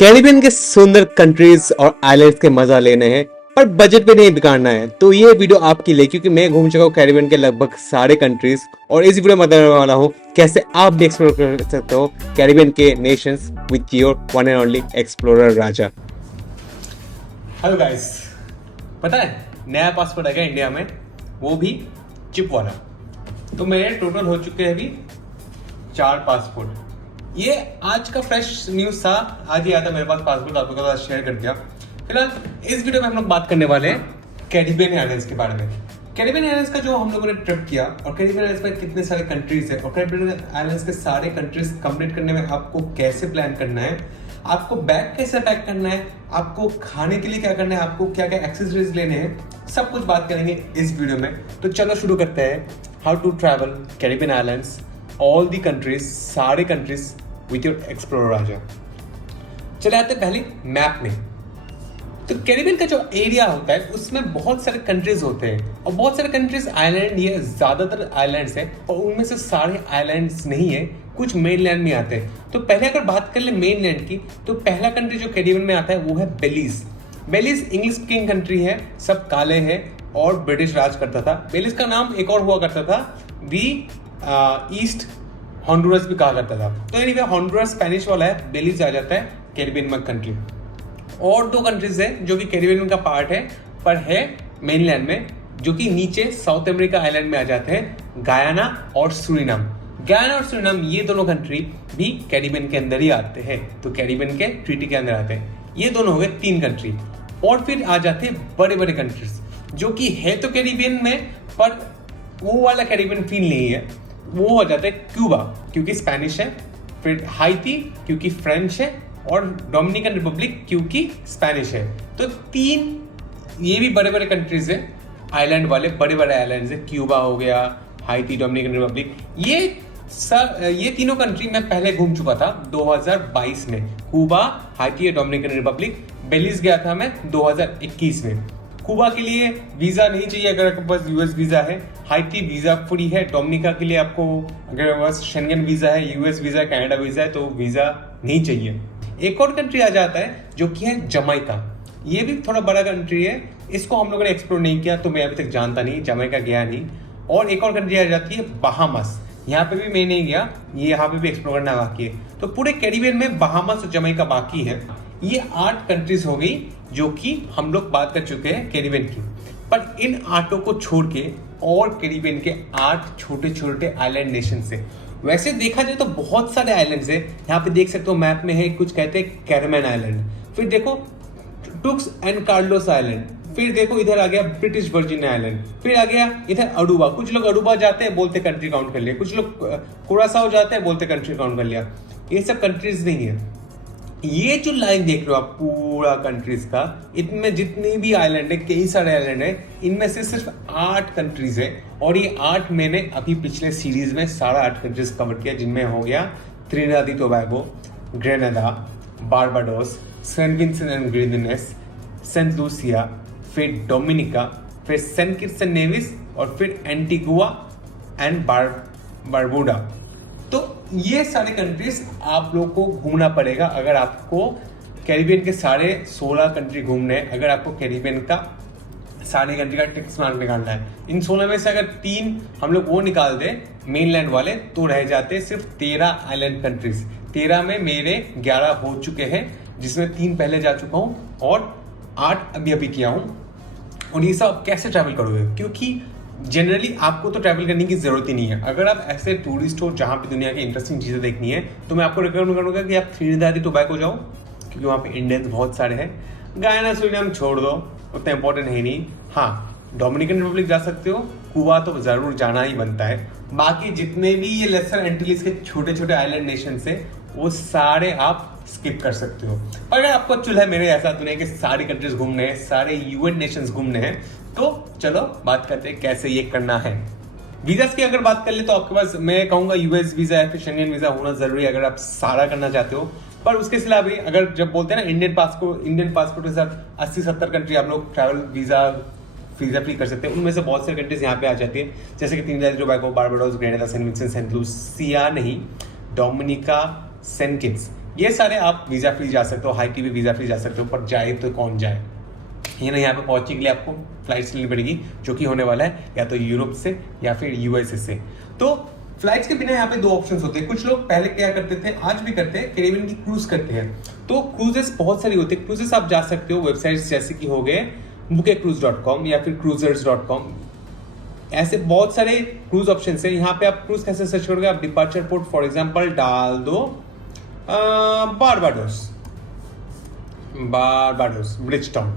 Caribbean के सुंदर countries और आइलैंड्स के मजा लेने हैं पर बजट पे नहीं बिगाड़ना है। तो ये वीडियो आपके लिए, क्योंकि मैं घूम चुका हूँ कैरिबियन के लगभग सारे कंट्रीज और इस वीडियो में बताने वाला हूँ कैसे आप भी एक्सप्लोर कर सकते हो कैरिबियन के Nations with your one and only explorer Raja. Hello guys, पता है नया पासपोर्ट आ गया इंडिया में, वो भी चिप वाला। तो मेरे टोटल हो चुके हैं अभी 4 पासपोर्ट। ये आज का फ्रेश न्यूज था, आज ही आता मेरे पास पासपोर्ट, आपको के साथ शेयर कर दिया। फिलहाल इस वीडियो में हम लोग बात करने वाले हैं कैरिबियन आइलैंड्स के बारे में। कैरिबियन आइलैंड्स का जो हम लोगों ने ट्रिप किया और कैरिबियन आइलैंड्स में कितने सारे कंट्रीज है और कैरिबियन आइलैंड्स के सारे कंट्रीज कंप्लीट करने में आपको कैसे प्लान करना है, आपको बैग कैसे पैक करना है, आपको खाने के लिए क्या करना है, आपको क्या क्या एक्सेसरीज लेने हैं, सब कुछ बात करेंगे इस वीडियो में। तो चलो शुरू करते हैं। How to travel Caribbean islands, all the countries, सारे countries with your explorer Raja. चले आते हैं पहले मैप में। तो कैरिबियन का जो एरिया होता है उसमें बहुत सारे कंट्रीज होते हैं और बहुत सारे कंट्रीज आइलैंड, ये ज्यादातर आइलैंड्स हैं और उनमें से सारे आइलैंड्स नहीं है, कुछ मेनलैंड में आते हैं। तो पहले अगर बात कर ले मेनलैंड की, तो पहला कंट्री जो कैरिबियन में आता है वो है बेलीज। बेलीज इंग्लिश स्पीकिंग कंट्री है, सब काले हैं और ब्रिटिश राज करता था। बेलीज का नाम एक और हुआ करता था, दी ईस्ट हॉन्डुरस भी कहा करता था। तो एनीवे हॉन्डुरस स्पेनिश वाला है, बेलीज आ जाता है कैरिबियन में कंट्री। और 2 कंट्रीज है जो कि कैरिबियन का पार्ट है पर है मेनलैंड में, जो कि नीचे साउथ अमेरिका आइलैंड में आ जाते हैं, गयाना और सूरीनाम। गयाना और सूरीनाम ये दोनों कंट्री भी कैरिबियन के अंदर ही आते हैं, तो कैरिबियन के ट्रीटी के अंदर आते हैं। ये दोनों हो गए 3 कंट्री। और फिर आ जाते हैं बड़े बड़े कंट्रीज जो कि है तो कैरिबियन में पर वो वाला कैरिबियन फील नहीं है। वो हो जाता है क्यूबा क्योंकि स्पेनिश है, फिर हाइती क्योंकि फ्रेंच है, और डोमिनिकन रिपब्लिक क्योंकि स्पेनिश है। तो 3 ये भी बड़े बड़े कंट्रीज है, आइलैंड वाले बड़े बड़े आइलैंड्स है। क्यूबा हो गया, हाइती, डोमिनिकन रिपब्लिक, ये तीनों कंट्री मैं पहले घूम चुका था 2022 में। क्यूबा, हाइती और डोमिनिकन रिपब्लिक। बेलीज गया था मैं 2021 में। क्यूबा के लिए वीजा नहीं चाहिए अगर आपके पास यूएस वीजा है। हाइती वीजा फ्री है। डोमिनिका के लिए आपको अगर बस शेंगन वीजा है, यूएस वीजा, कनाडा वीजा है, तो वीजा नहीं चाहिए। एक और कंट्री आ जाता है जो कि है जमैका। ये भी थोड़ा बड़ा कंट्री है, इसको हम लोगों ने एक्सप्लोर नहीं किया तो मैं अभी तक जानता नहीं, जमैका गया नहीं। और एक और कंट्री आ जाती है बहामास, यहाँ पे भी मैं नहीं गया, ये यहाँ पे भी एक्सप्लोर करना बाकी है। तो पूरे कैरिबियन में बहामास और जमैका बाकी है। ये 8 कंट्रीज हो गई जो कि हम लोग बात कर चुके हैं कैरिबियन की। पर इन 8 को छोड़ के और कैरिबियन के 8 छोटे छोटे आइलैंड नेशन से, वैसे देखा जाए तो बहुत सारे आइलैंड्स है। यहाँ पे देख सकते हो मैप में है, कुछ कहते हैं कैरमैन आइलैंड, फिर देखो टुक्स एंड कार्लोस आइलैंड, फिर देखो इधर आ गया ब्रिटिश वर्जिन आइलैंड, फिर आ गया इधर अडुबा। कुछ लोग अडुबा जाते हैं बोलते कंट्री काउंट कर लिया, कुछ लोग कुरासाओ जाते हैं बोलते कंट्री काउंट कर लिया। ये सब कंट्रीज नहीं है। ये जो लाइन देख रहे हो आप पूरा कंट्रीज का, इनमें जितने भी आइलैंड है, कई सारे आइलैंड है, इनमें से सिर्फ 8 कंट्रीज है। और ये 8 मैंने अभी पिछले सीरीज में सारा 8 कंट्रीज कवर किया, जिनमें हो गया Trinidad and Tobago, Grenada, Barbados, saint Vincent and Grenadines, saint Lucia, फिर डोमिनिका, फिर सेंट किट्स एंड नेविस, और फिर एंटीगुआ एंड बारबुडा। तो ये सारे कंट्रीज आप लोग को घूमना पड़ेगा अगर आपको कैरिबियन के सारे 16 कंट्री घूमने हैं। अगर आपको कैरिबियन का सारे कंट्री का टिक्स मार्क निकालना है, इन 16 में से अगर 3 हम लोग वो निकाल दे मेनलैंड वाले, तो रह जाते सिर्फ 13 आइलैंड कंट्रीज। 13 में मेरे 11 हो चुके हैं, जिसमें 3 पहले जा चुका हूं और 8 अभी अभी किया हूं। और ये सब कैसे ट्रैवल करोगे, क्योंकि जनरली आपको तो ट्रैवल करने की जरूरत ही नहीं है। अगर आप ऐसे टूरिस्ट हो जहाँ पे दुनिया की इंटरेस्टिंग चीजें देखनी है, तो मैं आपको रिकमेंड करूंगा कि आप त्रिनिदाद एंड टोबैगो जाओ, क्योंकि वहाँ पे इंडियंस बहुत सारे हैं। गयाना सूरीनाम छोड़ दो, उतना इंपॉर्टेंट है नहीं। हाँ, डोमिनिकन रिपब्लिक जा सकते हो, क्यूबा तो जरूर जाना ही बनता है। बाकी जितने भी ये लेसर एंटिलीज के छोटे छोटे आइलैंड नेशन है, वो सारे आप स्किप कर सकते हो। और अगर आपको चुल है मेरे ऐसा दुनिया के सारी कंट्रीज घूमने हैं, सारे यूएन नेशंस घूमने हैं, तो चलो बात करते हैं कैसे ये करना है। वीजास की अगर बात कर ले तो आपके पास मैं कहूंगा यूएस वीजा या फिर शेंगन वीजा होना जरूरी है अगर आप सारा करना चाहते हो। पर उसके सिवा भी अगर जब बोलते हैं ना इंडियन पासपोर्ट के साथ 80-70 कंट्री आप लोग ट्रैवल वीजा फ्री कर सकते हैं। उनमें से बहुत सारी कंट्रीज यहाँ पे आ जाती है, जैसे कि Trinidad and Tobago, Barbados, Grenada, Saint Vincent, Saint Lucia नहीं, डोमिनिका, सेंट किट्स, ये सारे आप वीज़ा फ्री जा सकते हो, हाई की भी वीज़ा फ्री जा सकते हो, पर जाए तो कौन जाए। ये ना, यहाँ पे पहुंचने के लिए आपको फ्लाइट्स लेनी पड़ेगी, जो कि होने वाला है या तो यूरोप से या फिर यूएसए से। तो फ्लाइट्स के बिना यहाँ पे दो ऑप्शंस होते हैं। कुछ लोग पहले क्या करते थे, आज भी करते हैं, कैरिबियन की क्रूज करते हैं। तो क्रूजेस बहुत सारी होती है। क्रूजेस आप जा सकते हो वेबसाइट्स जैसे कि हो गए bookacruise.com या फिर cruisers.com। ऐसे बहुत सारे क्रूज ऑप्शन है। यहाँ पे आप क्रूज कैसे सर्च करोगे, आप डिपार्चर पोर्ट फॉर एग्जांपल डाल दो बारबाडोस, ब्रिजटाउन,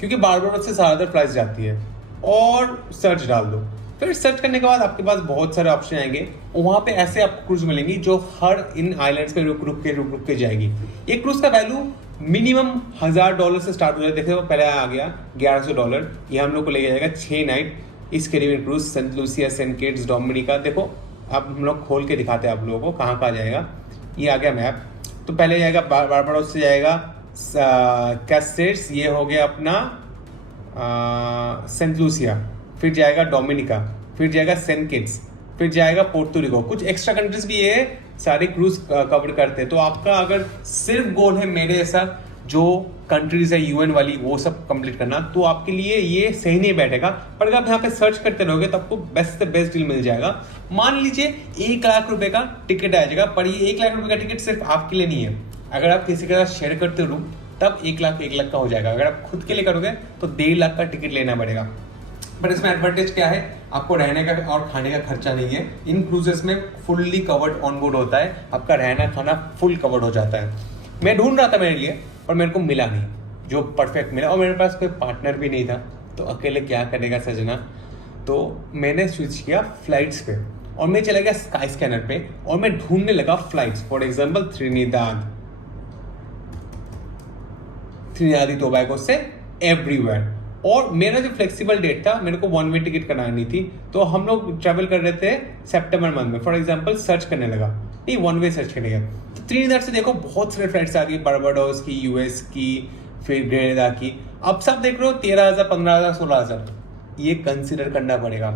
क्योंकि बारबाडोस से ज्यादातर फ्लाइट जाती है, और सर्च डाल दो। फिर सर्च करने के बाद आपके पास बहुत सारे ऑप्शन आएंगे, और वहां पे ऐसे आपको क्रूज मिलेंगी जो हर इन आइलैंड्स पे रुक के जाएगी। ये क्रूज का वैल्यू मिनिमम $1000 से स्टार्ट हो जाए। देखो पहले आ गया $1100, ये हम लोग को ले जाएगा 6 नाइट इस Caribbean cruise, Saint Lucia, Saint Kitts, Dominica. देखो अब हम लोग खोल के दिखाते हैं आप लोगों को कहाँ कहाँ जाएगा। ये आ गया मैप। तो पहले जाएगा बारबाडोस से जाएगा कैस्टेट्स, ये हो गया अपना सेंट लूसिया, फिर जाएगा डोमिनिका, फिर जाएगा सेंट किट्स, फिर जाएगा पोर्टो रिको। कुछ एक्स्ट्रा कंट्रीज भी ये सारे क्रूज कवर करते हैं। तो आपका अगर सिर्फ गोल है मेरे जैसा जो कंट्रीज है यूएन वाली वो सब कंप्लीट करना, तो आपके लिए ये सही नहीं बैठेगा। पर अगर आप यहाँ पे सर्च करते रहोगे तो आपको बेस्ट से बेस्ट डील मिल जाएगा। मान लीजिए 1 लाख रुपए का टिकट आ जाएगा, पर ये 1 लाख रुपए का टिकट सिर्फ आपके लिए नहीं है। अगर आप किसी के साथ शेयर करते हो रूम, तब 1 लाख का हो जाएगा। अगर आप खुद के लिए करोगे तो 1.5 लाख का टिकट लेना पड़ेगा। पर इसमें एडवांटेज क्या है, आपको रहने का और खाने का खर्चा नहीं है। इन क्रूजेस में फुल्ली कवर्ड ऑन बोर्ड होता है, आपका रहना खाना फुल कवर्ड हो जाता है। मैं ढूंढ रहा था मेरे लिए, पर मेरे को मिला नहीं जो परफेक्ट मिला, और मेरे पास कोई पार्टनर भी नहीं था, तो अकेले क्या करेगा सजना। तो मैंने स्विच किया फ्लाइट्स पे, और मैं चला गया स्काई स्कैनर पे, और मैं ढूंढने लगा flights. For example Trinidad Tobago से एवरीवेयर। और मेरा जो फ्लेक्सिबल डेट था, मेरे को 1 वे टिकट करानी थी, तो हम लोग ट्रैवल कर रहे थे सितंबर मंथ में। फॉर एग्जांपल सर्च करने लगा, नहीं 1 वे सर्च करने गया, तो त्रिनिदाद से देखो बहुत सारे फ्लाइट्स आ गई, बारबाडोस की, यूएस की, फिर ग्रेनेडा की। अब सब देख रहे हो 13,000, 15,000, 16,000, ये कंसिडर करना पड़ेगा।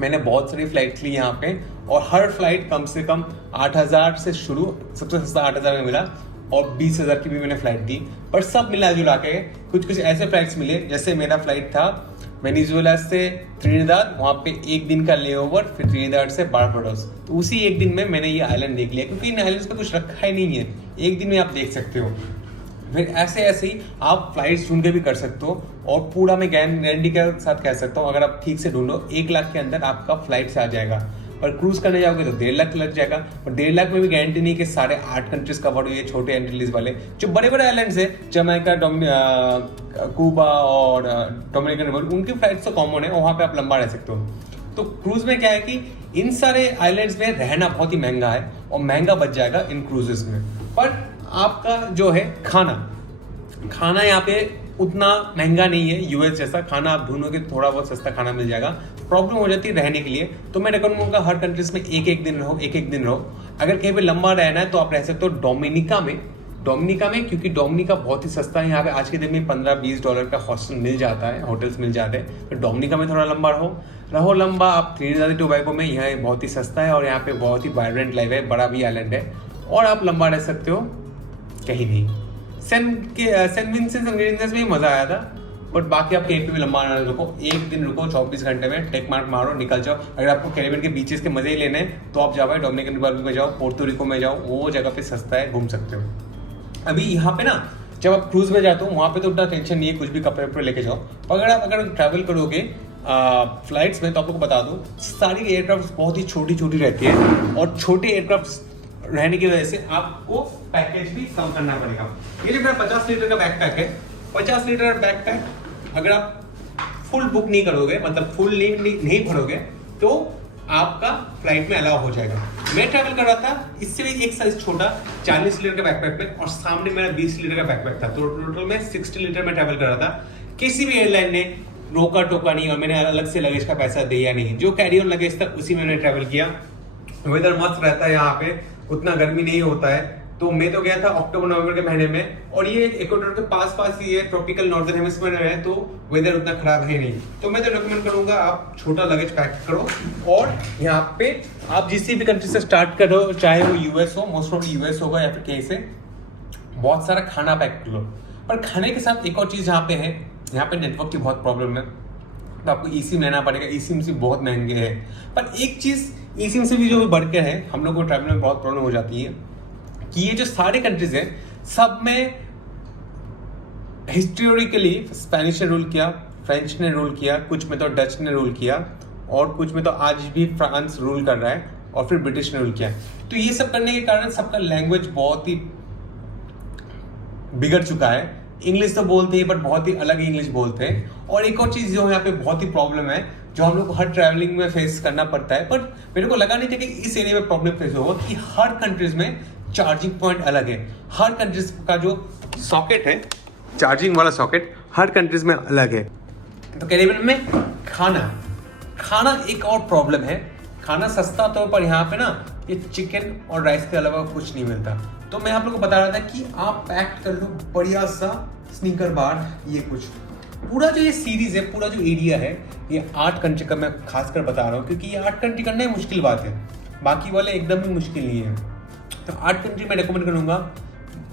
मैंने बहुत सारी फ्लाइट ली यहाँ पे, और हर फ्लाइट कम से कम 8,000 से शुरू, सबसे सस्ता 8,000 में मिला, और 20,000 की भी मैंने फ्लाइट दी। पर सब मिला जुला के कुछ ऐसे फ्लाइट्स मिले, जैसे मेरा फ्लाइट था वेनेजुएला से त्रिनिदाद, वहाँ पे 1 दिन का लेओवर, फिर त्रिनिदाद से बारबाडोस। तो उसी 1 दिन में मैंने ये आइलैंड देख लिया, क्योंकि इन आइलैंड्स पे कुछ रखा ही नहीं है, 1 दिन में आप देख सकते हो। फिर ऐसे ही आप फ्लाइट्स ढूंढ के भी कर सकते हो, और पूरा मैं गारंटी के साथ कह सकता हूँ, अगर आप ठीक से ढूंढो 1 लाख के अंदर आपका फ्लाइट से आ जाएगा। पर क्रूज करने जाओगे तो 1.5 लाख लग जाएगा, और 1.5 लाख में भी गारंटी नहीं कि सारे 8 कंट्रीज कवर हुए। छोटे एंटिलीज वाले जो बड़े बड़े आइलैंड्स है, जमैका, क्यूबा और डोमिनिकन रिपब्लिक, उनकी फ्लाइट्स तो कॉमन है, वहां पे आप लंबा रह सकते हो। तो क्रूज में क्या है कि इन सारे आइलैंड्स में रहना बहुत ही महंगा है, और महंगा बच जाएगा इन क्रूजेस में। पर आपका जो है खाना यहाँ पे उतना महंगा नहीं है यूएस जैसा। खाना आप ढूंढोगे तो थोड़ा बहुत सस्ता खाना मिल जाएगा। प्रॉब्लम हो जाती है रहने के लिए, तो मैं रिकमेंड करूंगा हर कंट्रीज में एक दिन रहो। अगर कहीं पे लंबा रहना है तो आप रह सकते हो डोमिनिका में, क्योंकि डोमिनिका बहुत ही सस्ता है। यहाँ पे आज के दिन में $15-20 का हॉस्टल मिल जाता है, होटल्स मिल जाते हैं। तो डोमिनिका में थोड़ा लंबा रहो लंबा। आप ट्रिनिदाद टोबैगो में, यहाँ बहुत ही सस्ता है, और यहाँ पे बहुत ही वाइब्रेंट लाइफ है, बड़ा भी आइलैंड है, और आप लंबा रह सकते हो कहीं नहीं। सेंट विंसेंट एंड ग्रेनेडास में मजा आया था, बट बाकी आप कहीं पे भी लंबा ना रुको, 1 दिन रुको, 24 घंटे में टेक मार्क मारो, निकल जाओ। अगर आपको कैरिबियन के बीचेस के मजे ही लेने हैं तो आप जाओ डोमिनिकन रिपब्लिक में जाओ, पोर्टो रिको में जाओ, वो जगह पे सस्ता है, घूम सकते हो। अभी यहाँ पे ना जब आप क्रूज में जाते हो वहाँ पे तो उतना टेंशन नहीं है, कुछ भी कपड़े वपड़े लेके जाओ। अगर ट्रैवल करोगे फ्लाइट्स में, तो आप लोग को बता दो, सारी एयरक्राफ्ट बहुत ही छोटी रहती है, और छोटे एयरक्राफ्ट रहने की वजह से आपको पैकेज भी कम करना पड़ेगा। ये जो मेरा 50 लीटर का बैकपैक है, 50 लीटर बैकपैक अगर आप फुल बुक नहीं करोगे, मतलब फुल नहीं भरोगे, तो आपका फ्लाइट में अलाउ हो जाएगा। मैं ट्रैवल कर रहा था इससे भी एक साइज छोटा 40 लीटर का बैकपैक में, और सामने मेरा 20 लीटर का बैकपैक था, तो टोटल में 60 लीटर में ट्रैवल कर रहा था। किसी भी एयरलाइन ने रोका टोका नहीं, और मैंने अलग से लगेज का पैसा दिया नहीं। जो कैरी ऑन लगेज था उसी में मैंने ट्रैवल किया। वेदर मस्त रहता है यहाँ पे, उतना गर्मी नहीं होता है। तो मैं तो गया था अक्टूबर नवंबर के महीने में, और ये इक्वेटर के पास ही है, ट्रॉपिकल नॉर्दर्न हेमिस्फीयर में है, तो वेदर उतना खराब है नहीं। तो मैं तो रिकमेंड करूंगा आप छोटा लगेज पैक करो, और यहाँ पे आप जिस भी कंट्री से स्टार्ट करो, चाहे वो यूएस हो, मोस्ट ऑफ यूएस होगा या फिर कहीं से, बहुत सारा खाना पैक कर लो। पर खाने के साथ एक और चीज़ यहाँ पे है, यहाँ पे नेटवर्क की बहुत प्रॉब्लम है, तो आपको ई सिम लेना पड़ेगा। ई सिम से बहुत महंगे हैं। पर एक चीज़ ई सिम से भी जो बढ़ के है, हम लोग को ट्रैवल में बहुत प्रॉब्लम हो जाती है कि ये जो सारे कंट्रीज हैं सब में हिस्टोरिकली स्पेनिश ने रूल किया, फ्रेंच ने रूल किया, कुछ में तो डच ने रूल किया, और कुछ में तो आज भी फ्रांस रूल कर रहा है, और फिर ब्रिटिश ने रूल किया। तो ये सब करने के कारण सबका लैंग्वेज बहुत ही बिगड़ चुका है। इंग्लिश तो बोलते हैं पर बहुत ही अलग इंग्लिश बोलते हैं। और एक और चीज़ जो यहाँ पे बहुत ही प्रॉब्लम है, जो हम लोग को हर ट्रैवलिंग में फेस करना पड़ता है, पर मेरे को लगा नहीं था कि इस एरिया में प्रॉब्लम फेस होगा, कि हर कंट्रीज में चार्जिंग पॉइंट अलग है। हर कंट्रीज का जो सॉकेट है, चार्जिंग वाला सॉकेट हर कंट्रीज में अलग है। तो कैरिबियन में खाना एक और प्रॉब्लम है। खाना सस्ता तो, पर यहाँ पे ना ये चिकन और राइस के अलावा कुछ नहीं मिलता। तो मैं आप लोगों को बता रहा था कि आप पैक कर लो बढ़िया सा स्नीकर बार, ये कुछ पूरा जो ये सीरीज है, पूरा जो एरिया है, ये 8 कंट्री का मैं खासकर बता रहा हूँ, क्योंकि ये 8 कंट्री करना ही मुश्किल बात है, बाकी वाले एकदम ही मुश्किल नहीं है। तो 8 कंट्री मैं रिकमेंड करूँगा।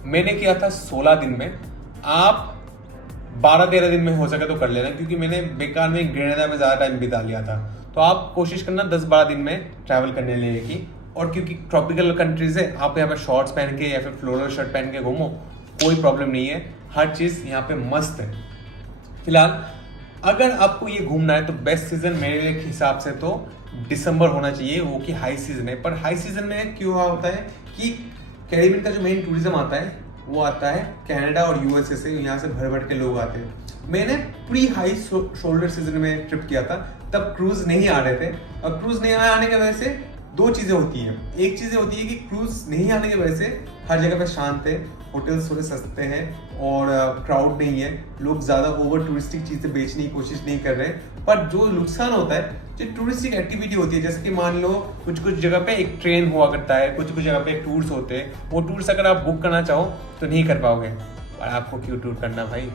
मैंने किया था 16 दिन में, आप 12-13 दिन में हो सके तो कर लेना, क्योंकि मैंने बेकार में ग्रेनेडा में ज़्यादा टाइम बिता लिया था। तो आप कोशिश करना 10-12 दिन में ट्रैवल करने लेने की। और क्योंकि ट्रॉपिकल कंट्रीज है, आप यहाँ पे शॉर्ट्स पहन के या फिर फ्लोरल शर्ट पहन के घूमो, कोई प्रॉब्लम नहीं है, हर चीज़ यहाँ पे मस्त है। फिलहाल अगर आपको ये घूमना है तो बेस्ट सीजन मेरे हिसाब से तो दिसंबर होना चाहिए, वो कि हाई सीजन है। पर हाई सीजन में क्यों होता है कि कैरिबियन का जो मेन टूरिज्म आता है वो आता है कनाडा और यूएसए से, यहाँ से भर भर के लोग आते हैं। मैंने प्री हाई शोल्डर सीजन में ट्रिप किया था, तब क्रूज नहीं आ रहे थे। और क्रूज नहीं आने की वजह से 2 चीज़ें होती हैं। एक चीज़ होती है कि क्रूज नहीं आने की वजह से हर जगह पे शांत है, होटल्स थोड़े सस्ते हैं और क्राउड नहीं है, लोग ज़्यादा ओवर टूरिस्टिक चीज़ें बेचने की कोशिश नहीं कर रहे। पर जो नुकसान होता है, जो टूरिस्टिक एक्टिविटी होती है, जैसे कि मान लो कुछ कुछ जगह पे एक ट्रेन हुआ करता है, कुछ कुछ जगह पे टूर्स होते हैं, वो टूर्स अगर आप बुक करना चाहो तो नहीं कर पाओगे। और आपको क्यों टूर करना भाई,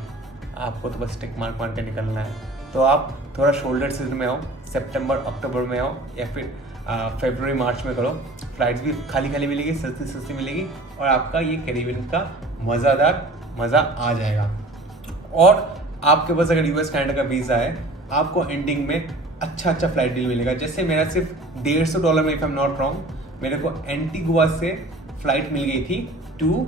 आपको तो बस टिक मार के निकलना है। तो आप थोड़ा शोल्डर सीजन में आओ, सितंबर अक्टूबर में आओ, या फिर फरवरी मार्च में करो। फ्लाइट्स भी खाली मिलेगी, सस्ती मिलेगी, और आपका ये कैरिबियन का मज़ा आ जाएगा। और आपके पास अगर यूएस कनाडा का वीज़ा है, आपको एंडिंग में अच्छा फ्लाइट डील मिलेगा। जैसे मेरा सिर्फ $150 में, if I am not wrong, मेरे को एंटीगुआ से फ्लाइट मिल गई थी टू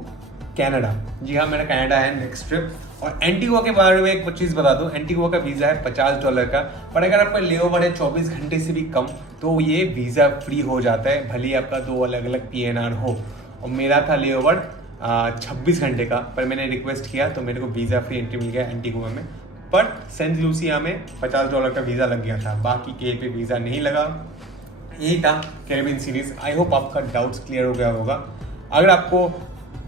कनाडा। जी हाँ, मेरा कनाडा है नेक्स्ट ट्रिप। और एंटीगुआ के बारे में एक चीज़ बता दूं, एंटीगुआ का वीज़ा है $50 का, पर अगर आपका लेओवर है 24 घंटे से भी कम, तो ये वीज़ा फ्री हो जाता है, भले ही आपका 2 अलग PNR हो। और मेरा था लेओवर 26 घंटे का, पर मैंने रिक्वेस्ट किया तो मेरे को वीज़ा फ्री एंट्री मिल गया एंटीगुआ में। पर सेंट लूसिया में $50 का वीज़ा लग गया था, बाकी कहीं पे वीज़ा नहीं लगा। यही था कैरिबियन सीरीज़। आई होप आपका डाउट्स क्लियर हो गया होगा। अगर आपको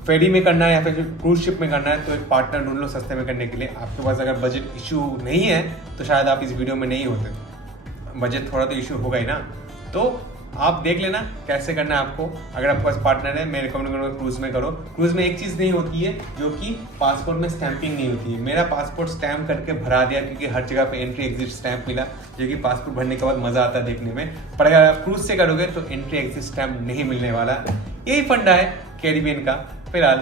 फेरी में करना है या फिर क्रूज शिप में करना है तो एक पार्टनर ढूंढ लो सस्ते में करने के लिए। आपके पास अगर बजट इशू नहीं है तो शायद आप इस वीडियो में नहीं होते। बजट थोड़ा तो इशू होगा ही ना, तो आप देख लेना कैसे करना है आपको। अगर आपके पास पार्टनर है, मैं रिकमेंड करूँगा क्रूज में करो। क्रूज में एक चीज़ नहीं होती है, जो कि पासपोर्ट में स्टैंपिंग नहीं होती है। मेरा पासपोर्ट स्टैम्प करके भरा दिया, क्योंकि हर जगह पे एंट्री एग्जिट स्टैंप मिला, जो कि पासपोर्ट भरने के बाद मज़ा आता है देखने में। पर अगर आप क्रूज से करोगे तो एंट्री एग्जिट स्टैम्प नहीं मिलने वाला। यही फंडा है कैरिबियन का। फिलहाल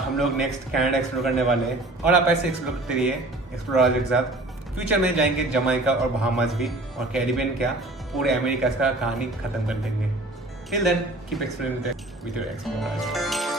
हम लोग नेक्स्ट कनाडा एक्सप्लोर करने वाले हैं, और आप ऐसे एक्सप्लोर करते रहिए एक्सप्लोरर के साथ। फ्यूचर में जाएंगे जमाइका और बहामास भी, और कैरिबियन क्या पूरे अमेरिका का कहानी खत्म कर देंगे। Till then keep exploring with your explorer.